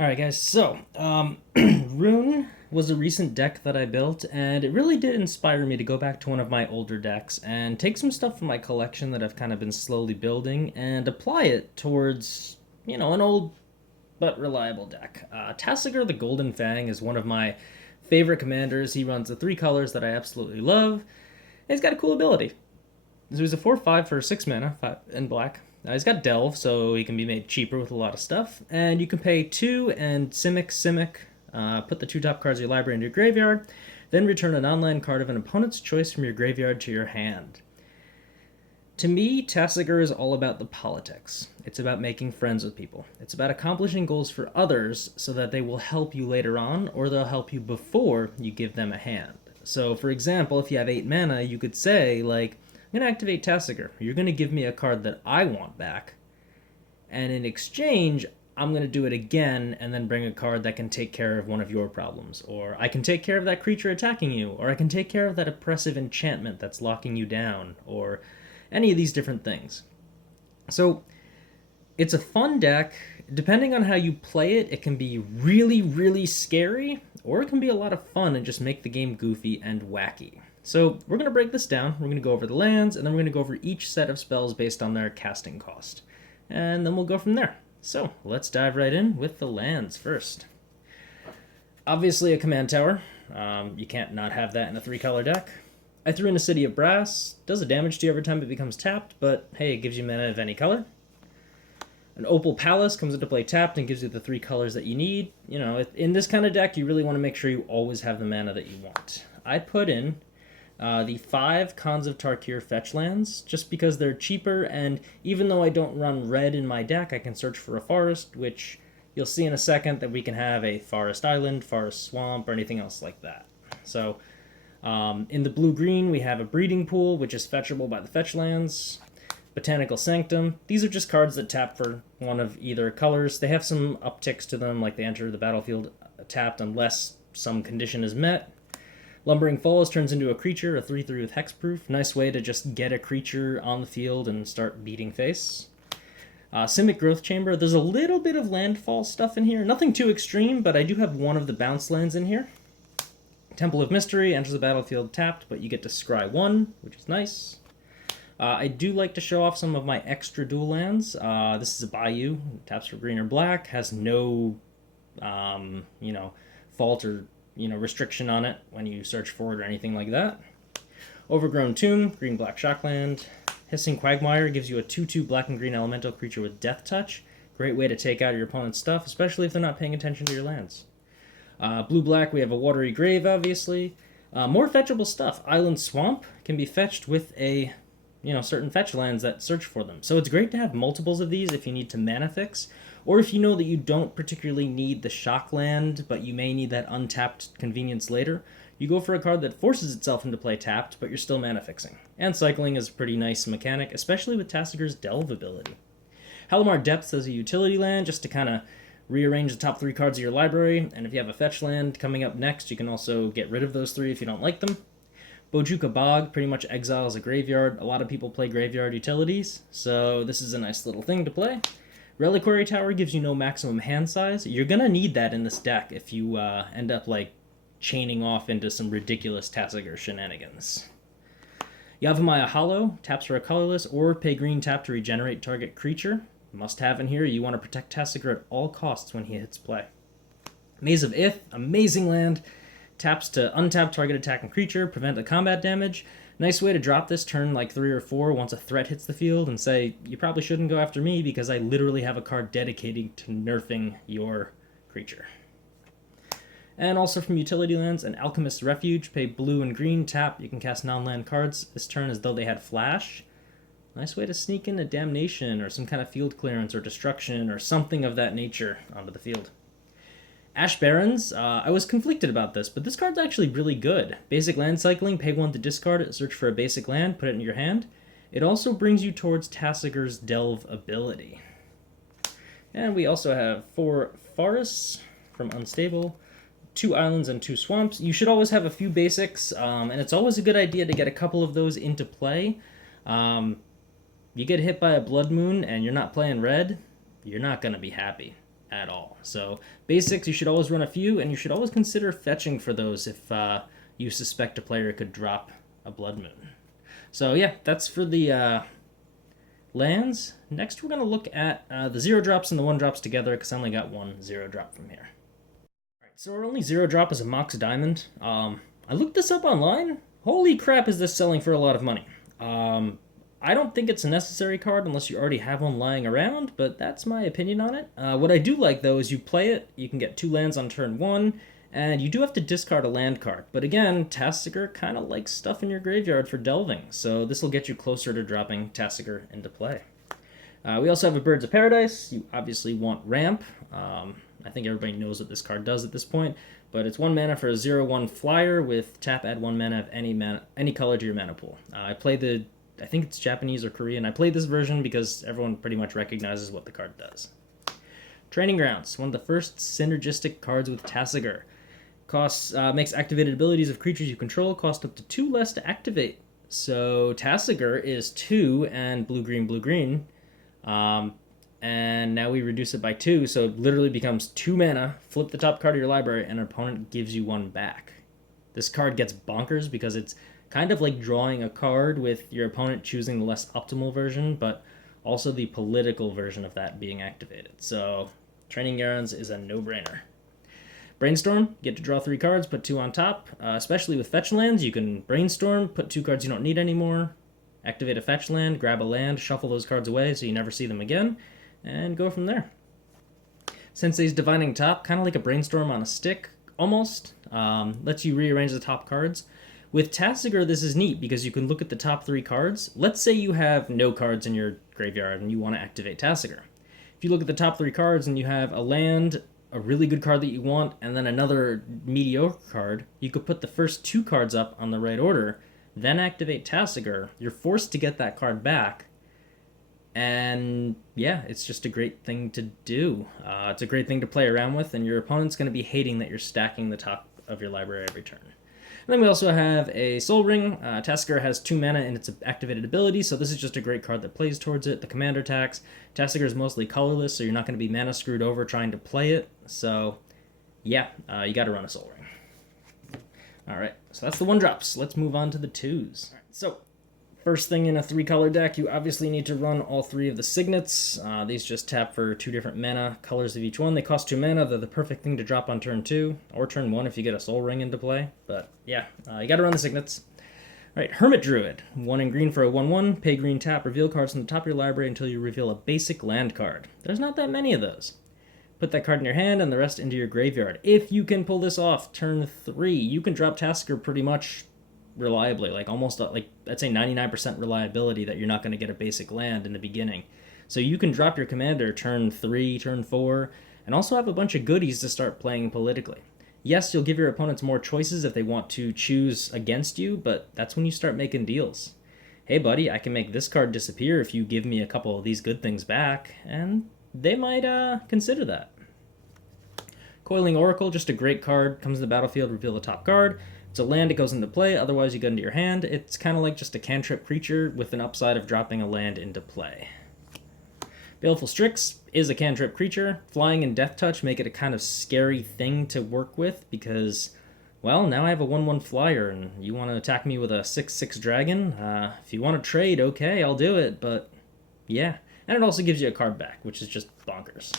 Alright guys, so, Rune was a recent deck that I built, and it really did inspire me to go back to one of my older decks and take some stuff from my collection that I've kind of been slowly building and apply it towards, an old but reliable deck. Tasigur the Golden Fang is one of my favorite commanders. He runs the three colors that I absolutely love, and he's got a cool ability. So he's a 4/5 for 6 mana, 5 in black. He's got Delve, so he can be made cheaper with a lot of stuff. And you can pay 2 and Simic, put the 2 top cards of your library into your graveyard, then return a nonland card of an opponent's choice from your graveyard to your hand. To me, Tasigur is all about the politics. It's about making friends with people. It's about accomplishing goals for others so that they will help you later on, or they'll help you before you give them a hand. So, for example, if you have 8 mana, you could say, like, I'm going to activate Tasigur. You're going to give me a card that I want back, and in exchange, I'm going to do it again and then bring a card that can take care of one of your problems. Or I can take care of that creature attacking you, or I can take care of that oppressive enchantment that's locking you down, or any of these different things. So, it's a fun deck. Depending on how you play it, it can be really, really scary, or it can be a lot of fun and just make the game goofy and wacky. So we're going to break this down. We're going to go over the lands, and then we're going to go over each set of spells based on their casting cost. And then we'll go from there. So let's dive right in with the lands first. Obviously a command tower. You can't not have that in a 3-color deck. I threw in a City of Brass. Does a damage to you every time it becomes tapped, but hey, it gives you mana of any color. An Opal Palace comes into play tapped and gives you the 3 colors that you need. In this kind of deck, you really want to make sure you always have the mana that you want. I put in the 5 Khans of Tarkir fetch lands, just because they're cheaper, and even though I don't run red in my deck, I can search for a forest, which you'll see in a second that we can have a forest island, forest swamp, or anything else like that. So, in the blue-green, we have a breeding pool, which is fetchable by the fetch lands. Botanical Sanctum. These are just cards that tap for one of either colors. They have some upticks to them, like they enter the battlefield tapped unless some condition is met. Lumbering Falls turns into a creature, a 3/3 with hexproof. Nice way to just get a creature on the field and start beating face. Simic Growth Chamber. There's a little bit of landfall stuff in here. Nothing too extreme, but I do have one of the bounce lands in here. Temple of Mystery enters the battlefield tapped, but you get to scry 1, which is nice. I do like to show off some of my extra dual lands. This is a Bayou. Taps for green or black. Has no, fault or restriction on it when you search for it or anything like that. Overgrown Tomb, green-black shockland. Hissing Quagmire gives you a 2/2 black and green elemental creature with Death Touch. Great way to take out your opponent's stuff, especially if they're not paying attention to your lands. Blue-black, we have a Watery Grave, obviously. More fetchable stuff. Island Swamp can be fetched with a certain fetch lands that search for them. So it's great to have multiples of these if you need to mana fix, or if you know that you don't particularly need the shock land, but you may need that untapped convenience later. You go for a card that forces itself into play tapped, but you're still mana fixing. And cycling is a pretty nice mechanic, especially with Tasigur's Delve ability. Halimar Depths as a utility land, just to kind of rearrange the top 3 cards of your library, and if you have a fetch land coming up next, you can also get rid of those 3 if you don't like them. Bojuka Bog pretty much exiles a graveyard. A lot of people play graveyard utilities, so this is a nice little thing to play. Reliquary Tower gives you no maximum hand size. You're going to need that in this deck if you end up chaining off into some ridiculous Tasigur shenanigans. Yavimaya Hollow taps for a colorless or pay green tap to regenerate target creature. Must have in here. You want to protect Tasigur at all costs when he hits play. Maze of Ith, amazing land. Taps to untap target attacking creature, prevent the combat damage. Nice way to drop this turn 3 or 4 once a threat hits the field and say, you probably shouldn't go after me because I literally have a card dedicated to nerfing your creature. And also from utility lands, an Alchemist's Refuge. Pay blue and green, tap. You can cast non-land cards this turn as though they had flash. Nice way to sneak in a Damnation or some kind of field clearance or destruction or something of that nature onto the field. Ash Barrens, I was conflicted about this, but this card's actually really good. Basic land cycling, pay 1 to discard it, search for a basic land, put it in your hand. It also brings you towards Tasigur's Delve ability. And we also have 4 forests from Unstable, 2 islands and 2 swamps. You should always have a few basics, and it's always a good idea to get a couple of those into play. You get hit by a Blood Moon and you're not playing red, you're not going to be happy. at all. So basics, you should always run a few, and you should always consider fetching for those if you suspect a player could drop a Blood Moon. So yeah, that's for the lands. Next, we're going to look at the 0-drops and the 1-drops together, because I only got one 0-drop from here. Alright, so our only 0-drop is a Mox Diamond. I looked this up online. Holy crap, is this selling for a lot of money. I don't think it's a necessary card unless you already have one lying around, but that's my opinion on it. What I do like, though, is you play it, you can get 2 lands on turn 1, and you do have to discard a land card. But again, Tasigur kind of likes stuff in your graveyard for delving, so this will get you closer to dropping Tasigur into play. We also have a Birds of Paradise. You obviously want Ramp. I think everybody knows what this card does at this point, but it's 1 mana for a 0/1 flyer with tap, add 1 mana of any color to your mana pool. I think it's Japanese or Korean. I played this version because everyone pretty much recognizes what the card does. Training Grounds, one of the first synergistic cards with Tasigur. Makes activated abilities of creatures you control cost up to 2 less to activate. So Tasigur is 2 and blue-green, blue-green. And now we reduce it by 2, so it literally becomes 2 mana, flip the top card of your library, and an opponent gives you 1 back. This card gets bonkers because it's kind of like drawing a card with your opponent choosing the less optimal version, but also the political version of that being activated. So Training Grounds is a no-brainer. Brainstorm, get to draw 3 cards, put 2 on top. Especially with fetch lands, you can brainstorm, put 2 cards you don't need anymore, activate a fetch land, grab a land, shuffle those cards away so you never see them again, and go from there. Sensei's Divining Top, kind of like a brainstorm on a stick, almost. Lets you rearrange the top cards. With Tasigur, this is neat because you can look at the top 3 cards. Let's say you have no cards in your graveyard and you want to activate Tasigur. If you look at the top 3 cards and you have a land, a really good card that you want, and then another mediocre card, you could put the first 2 cards up on the right order, then activate Tasigur. You're forced to get that card back, and yeah, it's just a great thing to do. It's a great thing to play around with, and your opponent's going to be hating that you're stacking the top of your library every turn. And then we also have a Soul Ring. Tasigur has 2 mana in its activated ability, so this is just a great card that plays towards it. The commander attacks. Tasigur is mostly colorless, so you're not going to be mana screwed over trying to play it. So yeah, you got to run a Soul Ring. Alright, so that's the 1-drops. Let's move on to the 2s. Alright, so first thing in a 3-color deck, you obviously need to run all 3 of the Signets. These just tap for 2 different mana, colors of each one. They cost 2 mana. They're the perfect thing to drop on turn 2, or turn 1 if you get a Soul Ring into play. But yeah, you gotta run the Signets. Alright, Hermit Druid. 1 in green for a 1/1. Pay green, tap, reveal cards from the top of your library until you reveal a basic land card. There's not that many of those. Put that card in your hand and the rest into your graveyard. If you can pull this off, turn 3, you can drop Tasigur pretty much reliably, like almost like I'd say 99% reliability that you're not going to get a basic land in the beginning. So you can drop your commander turn 3, turn 4, and also have a bunch of goodies to start playing politically. Yes, you'll give your opponents more choices if they want to choose against you, but that's when you start making deals. Hey buddy, I can make this card disappear if you give me a couple of these good things back, and they might consider that. Coiling Oracle, just a great card, comes to the battlefield, reveal the top card. It's a land, it goes into play, otherwise you go into your hand. It's kind of like just a cantrip creature with an upside of dropping a land into play. Baleful Strix is a cantrip creature. Flying and Death Touch make it a kind of scary thing to work with because, well, now I have a 1/1 flyer and you want to attack me with a 6/6 dragon. If you want to trade, okay, I'll do it, but yeah. And it also gives you a card back, which is just bonkers.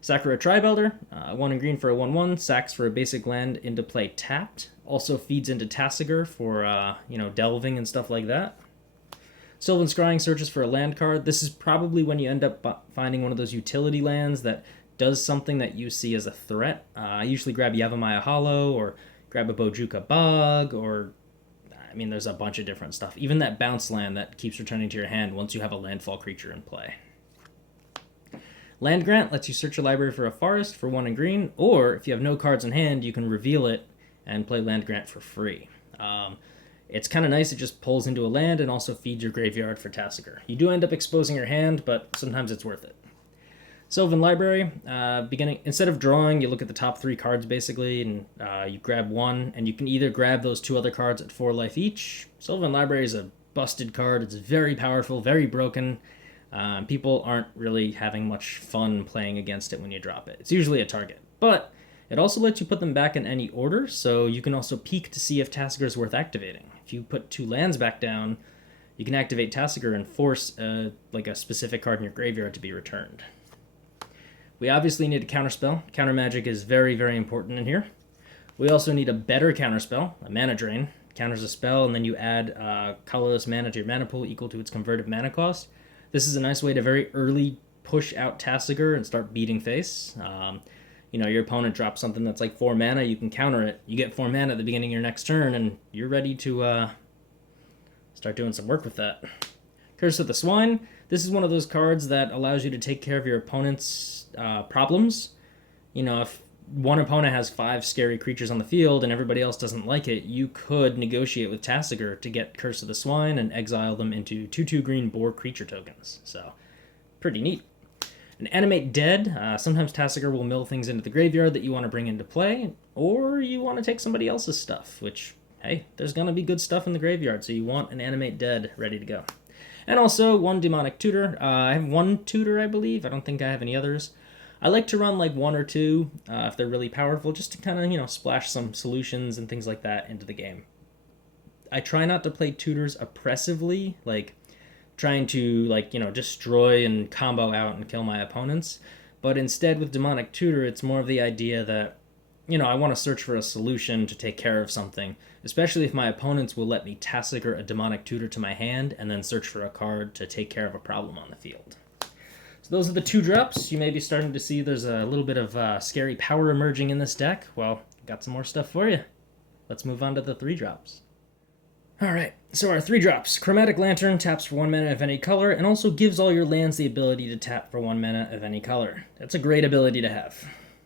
Sakura Tribelder, 1 in green for a 1/1, sacks for a basic land into play tapped. Also feeds into Tasigur for, delving and stuff like that. Sylvan Scrying searches for a land card. This is probably when you end up finding one of those utility lands that does something that you see as a threat. I usually grab Yavimaya Hollow or grab a Bojuka Bug or, there's a bunch of different stuff. Even that bounce land that keeps returning to your hand once you have a landfall creature in play. Land Grant lets you search your library for a forest for 1 in green, or if you have no cards in hand, you can reveal it and play Land Grant for free. It's kind of nice, it just pulls into a land and also feeds your graveyard for Tasigur. You do end up exposing your hand, but sometimes it's worth it. Sylvan Library, instead of drawing, you look at the top 3 cards basically, and you grab 1, and you can either grab those 2 other cards at 4 life each. Sylvan Library is a busted card, it's very powerful, very broken. People aren't really having much fun playing against it when you drop it. It's usually a target. But it also lets you put them back in any order, so you can also peek to see if Tasigur is worth activating. If you put 2 lands back down, you can activate Tasigur and force a specific card in your graveyard to be returned. We obviously need a counterspell. Countermagic is very, very important in here. We also need a better counterspell, a mana drain. Counters a spell, and then you add colorless mana to your mana pool equal to its converted mana cost. This is a nice way to very early push out Tasigur and start beating face. Your opponent drops something that's like 4 mana, you can counter it. You get 4 mana at the beginning of your next turn, and you're ready to start doing some work with that. Curse of the Swine. This is one of those cards that allows you to take care of your opponent's problems. If one opponent has 5 scary creatures on the field and everybody else doesn't like it, you could negotiate with Tasigur to get Curse of the Swine and exile them into 2/2 green boar creature tokens. So, pretty neat. An Animate Dead. Sometimes Tasigur will mill things into the graveyard that you want to bring into play, or you want to take somebody else's stuff, which, hey, there's going to be good stuff in the graveyard, so you want an Animate Dead ready to go. And also 1 Demonic Tutor. I have 1 Tutor, I believe. I don't think I have any others. I like to run like 1 or 2 if they're really powerful, just to kind of, splash some solutions and things like that into the game. I try not to play tutors oppressively, like trying to destroy and combo out and kill my opponents. But instead with Demonic Tutor, it's more of the idea that, I want to search for a solution to take care of something, especially if my opponents will let me Tasigur a Demonic Tutor to my hand and then search for a card to take care of a problem on the field. So those are the 2 drops. You may be starting to see there's a little bit of scary power emerging in this deck. Well, got some more stuff for you. Let's move on to the 3 drops. Alright, so our 3 drops. Chromatic Lantern taps for 1 mana of any color, and also gives all your lands the ability to tap for 1 mana of any color. That's a great ability to have.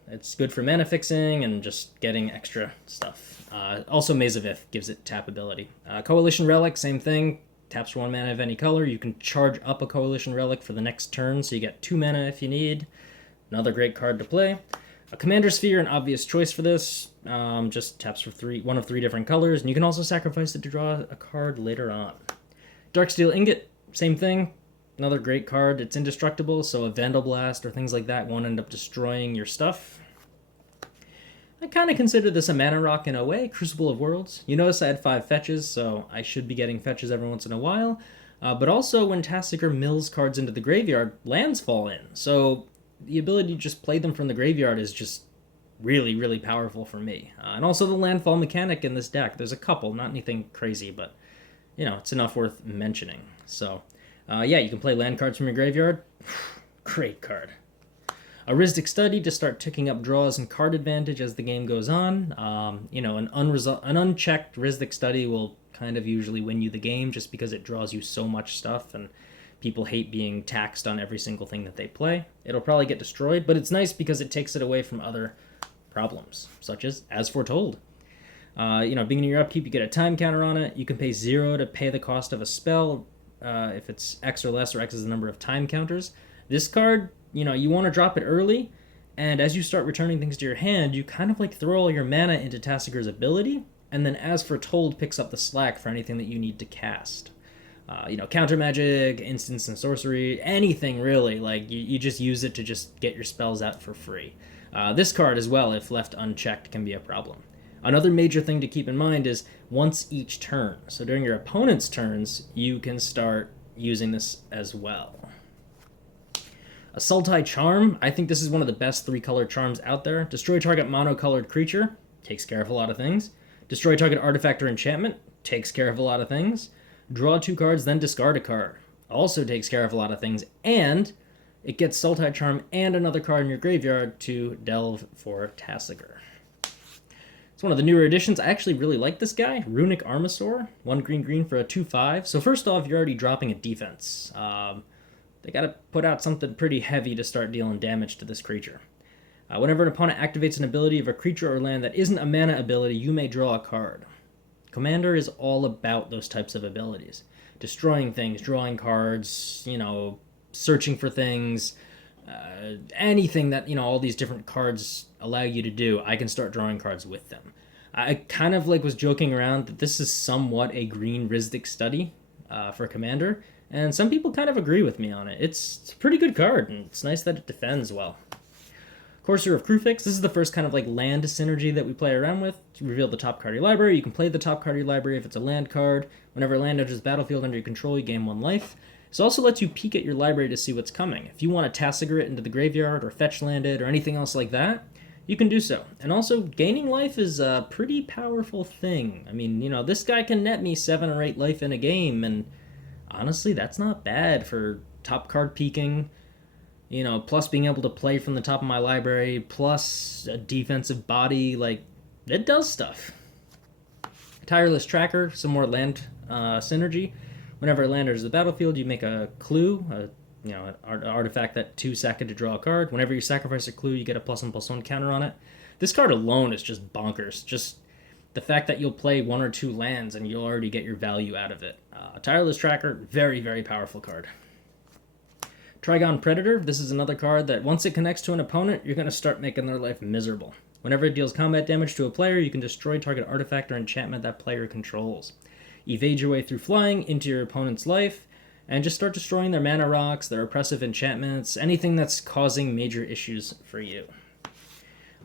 It's good for mana fixing and just getting extra stuff. Also Maze of Ith gives it tap ability. Coalition Relic, same thing. Taps for 1 mana of any color. You can charge up a Coalition Relic for the next turn, so you get 2 mana if you need. Another great card to play. A Commander Sphere, an obvious choice for this. Just taps for 1 of 3 different colors, and you can also sacrifice it to draw a card later on. Darksteel Ingot, same thing. Another great card. It's indestructible, so a Vandal Blast or things like that won't end up destroying your stuff. I kind of consider this a mana rock in a way, Crucible of Worlds. You notice I had 5 fetches, so I should be getting fetches every once in a while. But also, when Tasigur mills cards into the graveyard, lands fall in. So the ability to just play them from the graveyard is just really, really powerful for me. And also the landfall mechanic in this deck. There's a couple, not anything crazy, but, it's enough worth mentioning. So, you can play land cards from your graveyard. Great card. A Rhystic Study to start ticking up draws and card advantage as the game goes on. An unchecked Rhystic Study will kind of usually win you the game just because it draws you so much stuff, and people hate being taxed on every single thing that they play. It'll probably get destroyed, but it's nice because it takes it away from other problems, such as Foretold. Beginning your upkeep, you get a time counter on it. You can pay 0 to pay the cost of a spell if it's X or less, or X is the number of time counters. This card, you want to drop it early, and as you start returning things to your hand, you kind of throw all your mana into Tasigur's ability, and then As Foretold picks up the slack for anything that you need to cast. Countermagic, instants and sorcery, anything really. You just use it to just get your spells out for free. This card as well, if left unchecked, can be a problem. Another major thing to keep in mind is once each turn. So during your opponent's turns, you can start using this as well. A Sultai Charm, I think this is one of the best 3-color charms out there. Destroy target monocolored creature, takes care of a lot of things. Destroy target artifact or enchantment, takes care of a lot of things. Draw 2 cards, then discard a card, also takes care of a lot of things. And it gets Sultai Charm and another card in your graveyard to delve for Tasigur. It's one of the newer additions. I actually really like this guy, Runic Armus, 1 green for a 2/5. So first off, you're already dropping a defense. They gotta put out something pretty heavy to start dealing damage to this creature. Whenever an opponent activates an ability of a creature or land that isn't a mana ability, you may draw a card. Commander is all about those types of abilities. Destroying things, drawing cards, searching for things, anything that, all these different cards allow you to do, I can start drawing cards with them. I kind of was joking around that this is somewhat a green Rhystic Study for Commander. and some people kind of agree with me on it. It's a pretty good card, and it's nice that it defends well. Courser of Crufix, this is the first kind of like land synergy that we play around with. To reveal the top card of your library, you can play the top card of your library if it's a land card. Whenever a land enters the battlefield under your control, you gain 1 life. This also lets you peek at your library to see what's coming. If you want to Tasigur it into the graveyard, or fetch land it, or anything else like that, you can do so. And also, gaining life is a pretty powerful thing. I mean, you know, this guy can net me 7 or 8 life in a game, and honestly, that's not bad for top card peeking. You know, plus being able to play from the top of my library, plus a defensive body, like, it does stuff. Tireless Tracker, some more land synergy. Whenever a land enters the battlefield, you make a clue, an artifact that 2 second to draw a card. Whenever you sacrifice a clue, you get a +1/+1 counter on it. This card alone is just bonkers. Just the fact that you'll play 1 or 2 lands and you'll already get your value out of it. Tireless Tracker, very, very powerful card. Trigon Predator, this is another card that once it connects to an opponent, you're going to start making their life miserable. Whenever it deals combat damage to a player, you can destroy target artifact or enchantment that player controls. Evade your way through flying into your opponent's life, and just start destroying their mana rocks, their oppressive enchantments, anything that's causing major issues for you.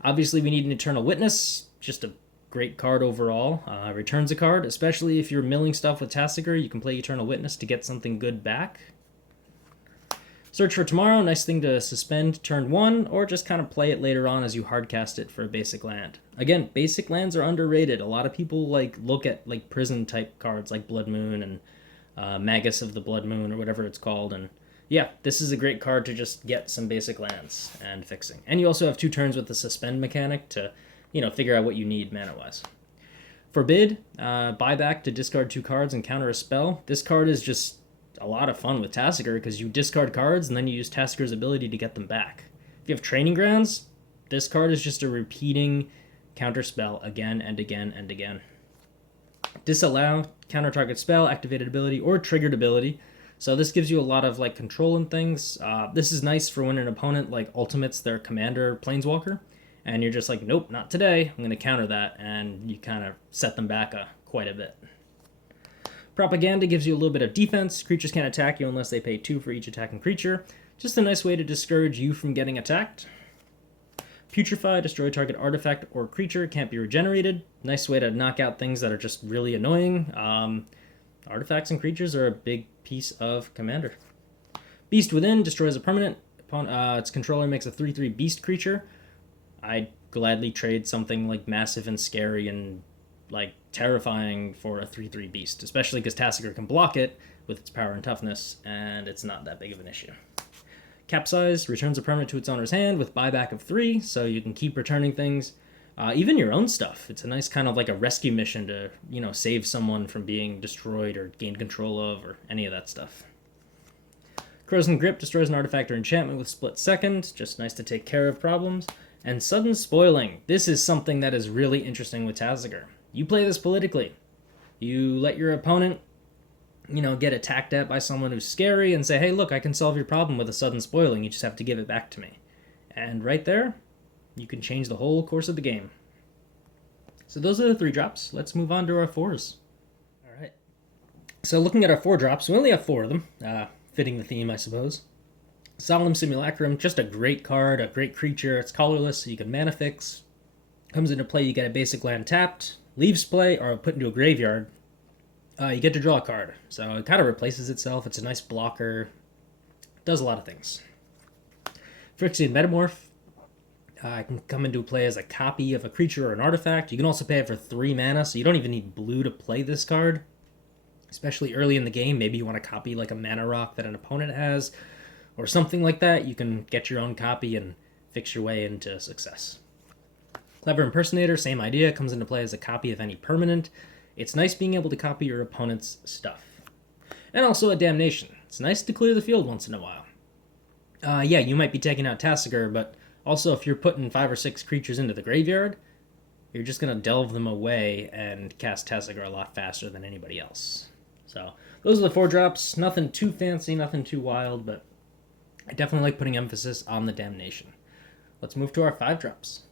Obviously, we need an Eternal Witness, just a great card overall. Returns a card, especially if you're milling stuff with Tasigur, you can play Eternal Witness to get something good back. Search for Tomorrow, nice thing to suspend turn 1, or just kind of play it later on as you hardcast it for a basic land. Again, basic lands are underrated. A lot of people look at prison type cards like Blood Moon and Magus of the Blood Moon or whatever it's called, and yeah, this is a great card to just get some basic lands and fixing. And you also have 2 turns with the suspend mechanic to, figure out what you need mana-wise. Forbid, buyback to discard 2 cards and counter a spell. This card is just a lot of fun with Tasigur because you discard cards and then you use Tasigur's ability to get them back. If you have Training Grounds, this card is just a repeating counter spell again and again and again. Disallow, counter target spell, activated ability, or triggered ability. So this gives you a lot of control and things. This is nice for when an opponent ultimates their commander planeswalker, and you're just like, nope, not today. I'm going to counter that, and you kind of set them back quite a bit. Propaganda gives you a little bit of defense. Creatures can't attack you unless they pay 2 for each attacking creature. Just a nice way to discourage you from getting attacked. Putrefy, destroy target artifact or creature, can't be regenerated. Nice way to knock out things that are just really annoying. Artifacts and creatures are a big piece of Commander. Beast Within, destroys a permanent. Its controller makes a 3/3 beast creature. I'd gladly trade something massive and scary and terrifying for a 3/3 beast, especially because Tasigur can block it with its power and toughness, and it's not that big of an issue. Capsize, returns a permanent to its owner's hand with buyback of 3, so you can keep returning things. Even your own stuff. It's a nice kind of a rescue mission to, save someone from being destroyed or gain control of or any of that stuff. Frozen Grip destroys an artifact or enchantment with split second, just nice to take care of problems. And Sudden Spoiling. This is something that is really interesting with Tasigur. You play this politically. You let your opponent, get attacked at by someone who's scary and say, hey, look, I can solve your problem with a Sudden Spoiling. You just have to give it back to me. And right there, you can change the whole course of the game. So those are the 3 drops. Let's move on to our 4s. All right. So looking at our 4 drops, we only have 4 of them, fitting the theme, I suppose. Solemn Simulacrum, just a great card, a great creature. It's colorless, so you can mana fix. Comes into play, you get a basic land tapped, leaves play, or put into a graveyard. You get to draw a card. So it kind of replaces itself. It's a nice blocker. Does a lot of things. Phyrexian Metamorph. It can come into play as a copy of a creature or an artifact. You can also pay it for 3 mana, so you don't even need blue to play this card. Especially early in the game, maybe you want to copy a mana rock that an opponent has, or something like that. You can get your own copy and fix your way into success. Leper Impersonator, same idea, comes into play as a copy of any permanent. It's nice being able to copy your opponent's stuff. And also a Damnation. It's nice to clear the field once in a while. Yeah, you might be taking out Tasigur, but also if you're putting 5 or 6 creatures into the graveyard, you're just going to delve them away and cast Tasigur a lot faster than anybody else. So those are the 4 drops. Nothing too fancy, nothing too wild, but I definitely like putting emphasis on the Damnation. Let's move to our 5 drops.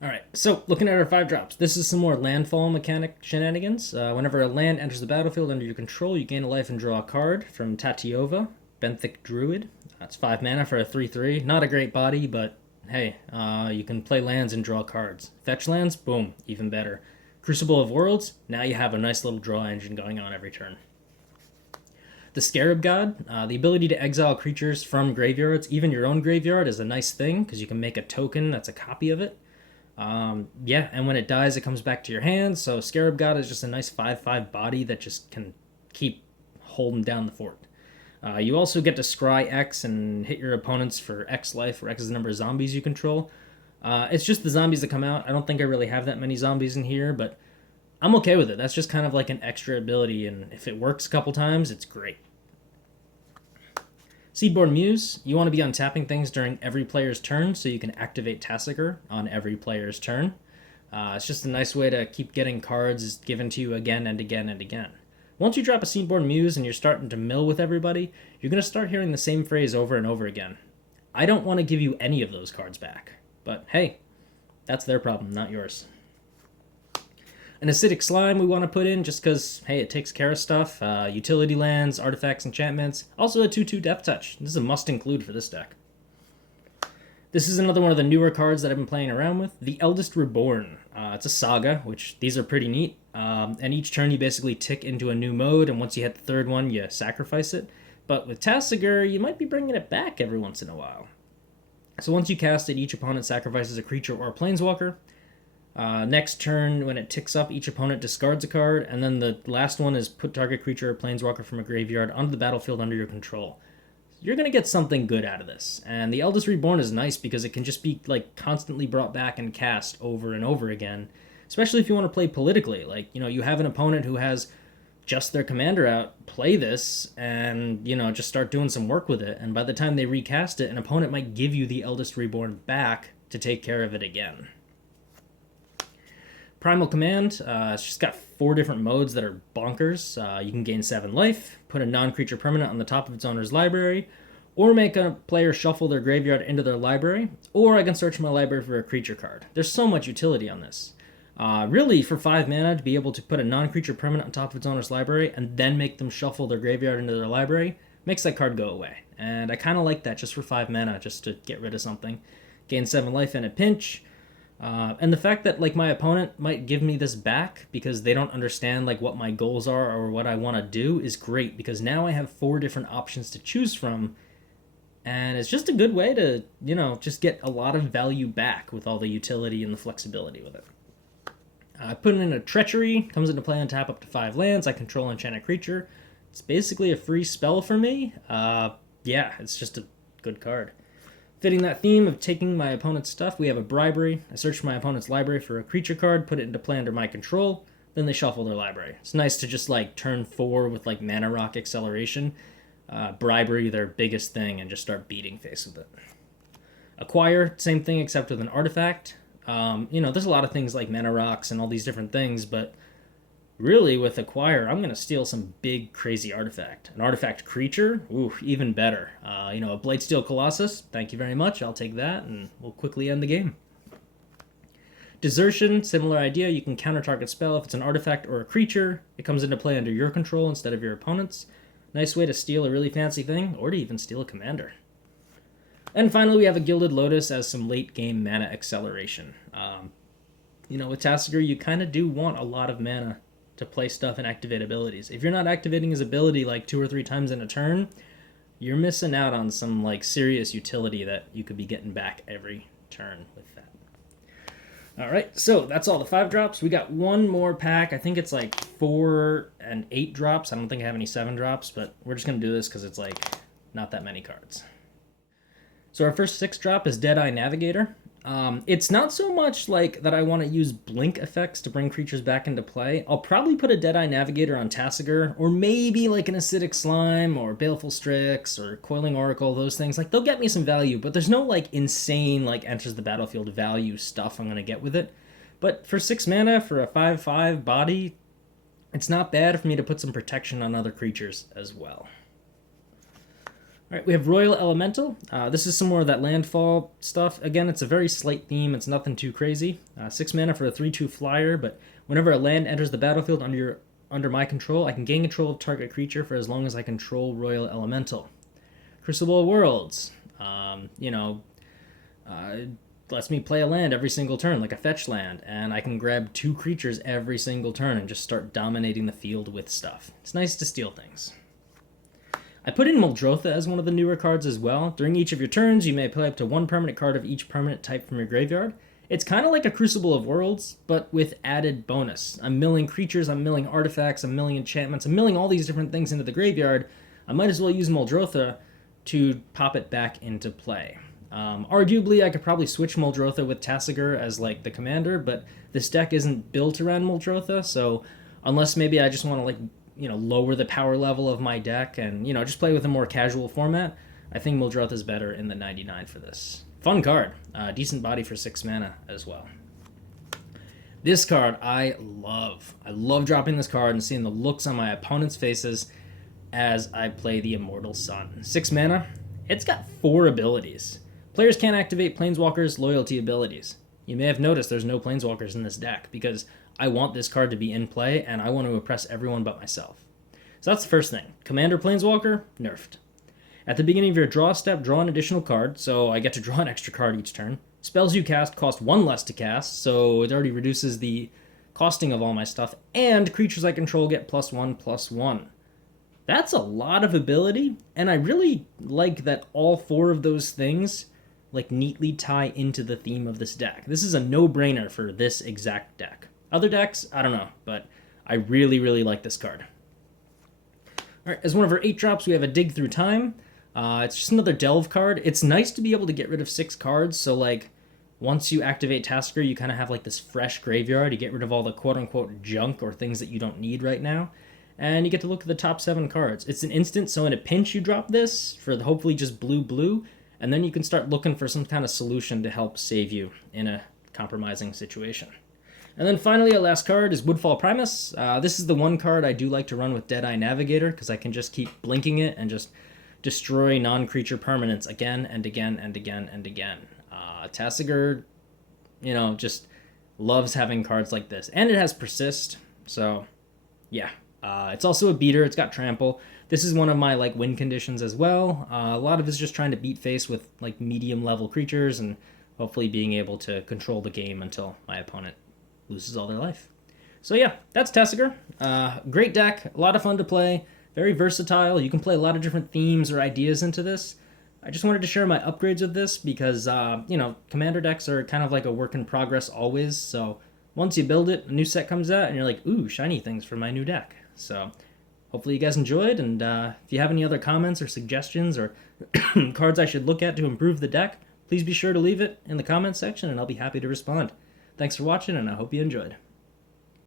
Alright, so looking at our 5 drops, this is some more landfall mechanic shenanigans. Whenever a land enters the battlefield under your control, you gain a life and draw a card from Tatiova, Benthic Druid. That's 5 mana for a 3/3. Not a great body, but hey, you can play lands and draw cards. Fetch lands, boom, even better. Crucible of Worlds, now you have a nice little draw engine going on every turn. The Scarab God, the ability to exile creatures from graveyards, even your own graveyard, is a nice thing because you can make a token that's a copy of it. Yeah, and when it dies, it comes back to your hand. So Scarab God is just a nice 5/5 body that just can keep holding down the fort. You also get to scry X and hit your opponents for X life, where X is the number of zombies you control. It's just the zombies that come out. I don't think I really have that many zombies in here, but I'm okay with it. That's just kind of like an extra ability, and if it works a couple times, it's great. Seedborn Muse, you want to be untapping things during every player's turn so you can activate Tasigur on every player's turn. It's just a nice way to keep getting cards given to you again and again and again. Once you drop a Seedborn Muse and you're starting to mill with everybody, you're going to start hearing the same phrase over and over again. I don't want to give you any of those cards back. But hey, that's their problem, not yours. An Acidic Slime we want to put in just because, hey, it takes care of stuff. Utility lands, artifacts, enchantments. Also a 2/2 Death Touch. This is a must-include for this deck. This is another one of the newer cards that I've been playing around with. The Eldest Reborn. It's a saga, which these are pretty neat. And each turn you basically tick into a new mode, and once you hit the third one, you sacrifice it. But with Tasigur, you might be bringing it back every once in a while. So once you cast it, each opponent sacrifices a creature or a planeswalker. Next turn, when it ticks up, each opponent discards a card, and then the last one is put target creature or planeswalker from a graveyard onto the battlefield under your control. You're going to get something good out of this. And the Eldest Reborn is nice because it can just be like constantly brought back and cast over and over again, especially if you want to play politically. Like, you have an opponent who has just their commander out, play this, and, just start doing some work with it. And by the time they recast it, an opponent might give you the Eldest Reborn back to take care of it again. Primal Command, it's just got 4 different modes that are bonkers. You can gain 7 life, put a non-creature permanent on the top of its owner's library, or make a player shuffle their graveyard into their library, or I can search my library for a creature card. There's so much utility on this. Really, for 5 mana, to be able to put a non-creature permanent on top of its owner's library and then make them shuffle their graveyard into their library makes that card go away. And I kind of like that just for 5 mana, just to get rid of something. Gain 7 life in a pinch. And the fact that like my opponent might give me this back because they don't understand like what my goals are or what I want to do is great, because now I have 4 different options to choose from, and it's just a good way to just get a lot of value back with all the utility and the flexibility with it. I put in a Treachery, comes into play on tap up to 5 lands. I control enchanted creature. It's basically a free spell for me. Yeah, it's just a good card. Fitting that theme of taking my opponent's stuff, we have a Bribery. I search my opponent's library for a creature card, put it into play under my control, then they shuffle their library. It's nice to just like turn 4 with like Mana Rock Acceleration, Bribery, their biggest thing, and just start beating face with it. Acquire, same thing except with an artifact. There's a lot of things like Mana Rocks and all these different things, but really with Acquire, I'm going to steal some big, crazy artifact. An artifact creature? Ooh, even better. A Blightsteel Colossus? Thank you very much. I'll take that, and we'll quickly end the game. Desertion, similar idea. You can counter-target spell if it's an artifact or a creature. It comes into play under your control instead of your opponent's. Nice way to steal a really fancy thing, or to even steal a commander. And finally, we have a Gilded Lotus as some late-game mana acceleration. With Tasigur, you kind of do want a lot of mana to play stuff and activate abilities. If you're not activating his ability like 2 or 3 times in a turn, you're missing out on some like serious utility that you could be getting back every turn with that. Alright, so that's all the 5 drops. We got one more pack. I think it's like 4 and 8 drops. I don't think I have any 7 drops, but we're just going to do this because it's like not that many cards. So our first 6 drop is Deadeye Navigator. It's not so much like that I want to use blink effects to bring creatures back into play. I'll probably put a Deadeye Navigator on Tasigur, or maybe like an Acidic Slime, or Baleful Strix, or Coiling Oracle, those things. Like, they'll get me some value, but there's no like insane like enters the battlefield value stuff I'm going to get with it. But for 6 mana, for a 5/5 body, it's not bad for me to put some protection on other creatures as well. All right, we have Royal Elemental. This is some more of that landfall stuff. Again, it's a very slight theme. It's nothing too crazy. 6 mana for a 3/2 flyer, but whenever a land enters the battlefield under my control, I can gain control of target creature for as long as I control Royal Elemental. Crucible of Worlds. Lets me play a land every single turn, like a fetch land, and I can grab 2 creatures every single turn and just start dominating the field with stuff. It's nice to steal things. I put in Muldrotha as one of the newer cards as well. During each of your turns, you may play up to 1 permanent card of each permanent type from your graveyard. It's kind of like a Crucible of Worlds, but with added bonus. I'm milling creatures, I'm milling artifacts, I'm milling enchantments, I'm milling all these different things into the graveyard. I might as well use Muldrotha to pop it back into play. Arguably, I could probably switch Muldrotha with Tasigur as like the commander, but this deck isn't built around Muldrotha, so unless maybe I just want to lower the power level of my deck and just play with a more casual format, I think Muldrotha is better in the 99 for this. Fun card, decent body for 6 mana as well. This card I love. I love dropping this card and seeing the looks on my opponent's faces as I play the Immortal Sun. 6 mana. It's got 4 abilities. Players can't activate Planeswalkers' loyalty abilities. You may have noticed there's no Planeswalkers in this deck because I want this card to be in play and I want to oppress everyone but myself. So that's the first thing. Commander Planeswalker, nerfed. At the beginning of your draw step, draw an additional card, so I get to draw an extra card each turn. Spells you cast cost 1 less to cast, so it already reduces the costing of all my stuff, and creatures I control get +1/+1. That's a lot of ability, and I really like that all 4 of those things neatly tie into the theme of this deck. This is a no-brainer for this exact deck. Other decks, I don't know, but I really, really like this card. All right, as one of our 8 drops, we have a Dig Through Time. It's just another Delve card. It's nice to be able to get rid of 6 cards, so once you activate Tasigur, you kind of have this fresh graveyard. You get rid of all the quote-unquote junk or things that you don't need right now, and you get to look at the top 7 cards. It's an instant, so in a pinch you drop this for hopefully just blue, and then you can start looking for some kind of solution to help save you in a compromising situation. And then finally, our last card is Woodfall Primus. This is the one card I do like to run with Deadeye Navigator, because I can just keep blinking it and just destroy non-creature permanents again and again and again and again. Tasigur, just loves having cards like this. And it has Persist, so yeah. It's also a beater, it's got Trample. This is one of my win conditions as well. A lot of it's just trying to beat face with medium level creatures and hopefully being able to control the game until my opponent loses all their life. So yeah, that's Tasigur. Great deck, a lot of fun to play, very versatile. You can play a lot of different themes or ideas into this. I just wanted to share my upgrades of this because, commander decks are kind of like a work in progress always. So once you build it, a new set comes out and you're like, ooh, shiny things for my new deck. So hopefully you guys enjoyed, and if you have any other comments or suggestions or cards I should look at to improve the deck, please be sure to leave it in the comments section and I'll be happy to respond. Thanks for watching, and I hope you enjoyed.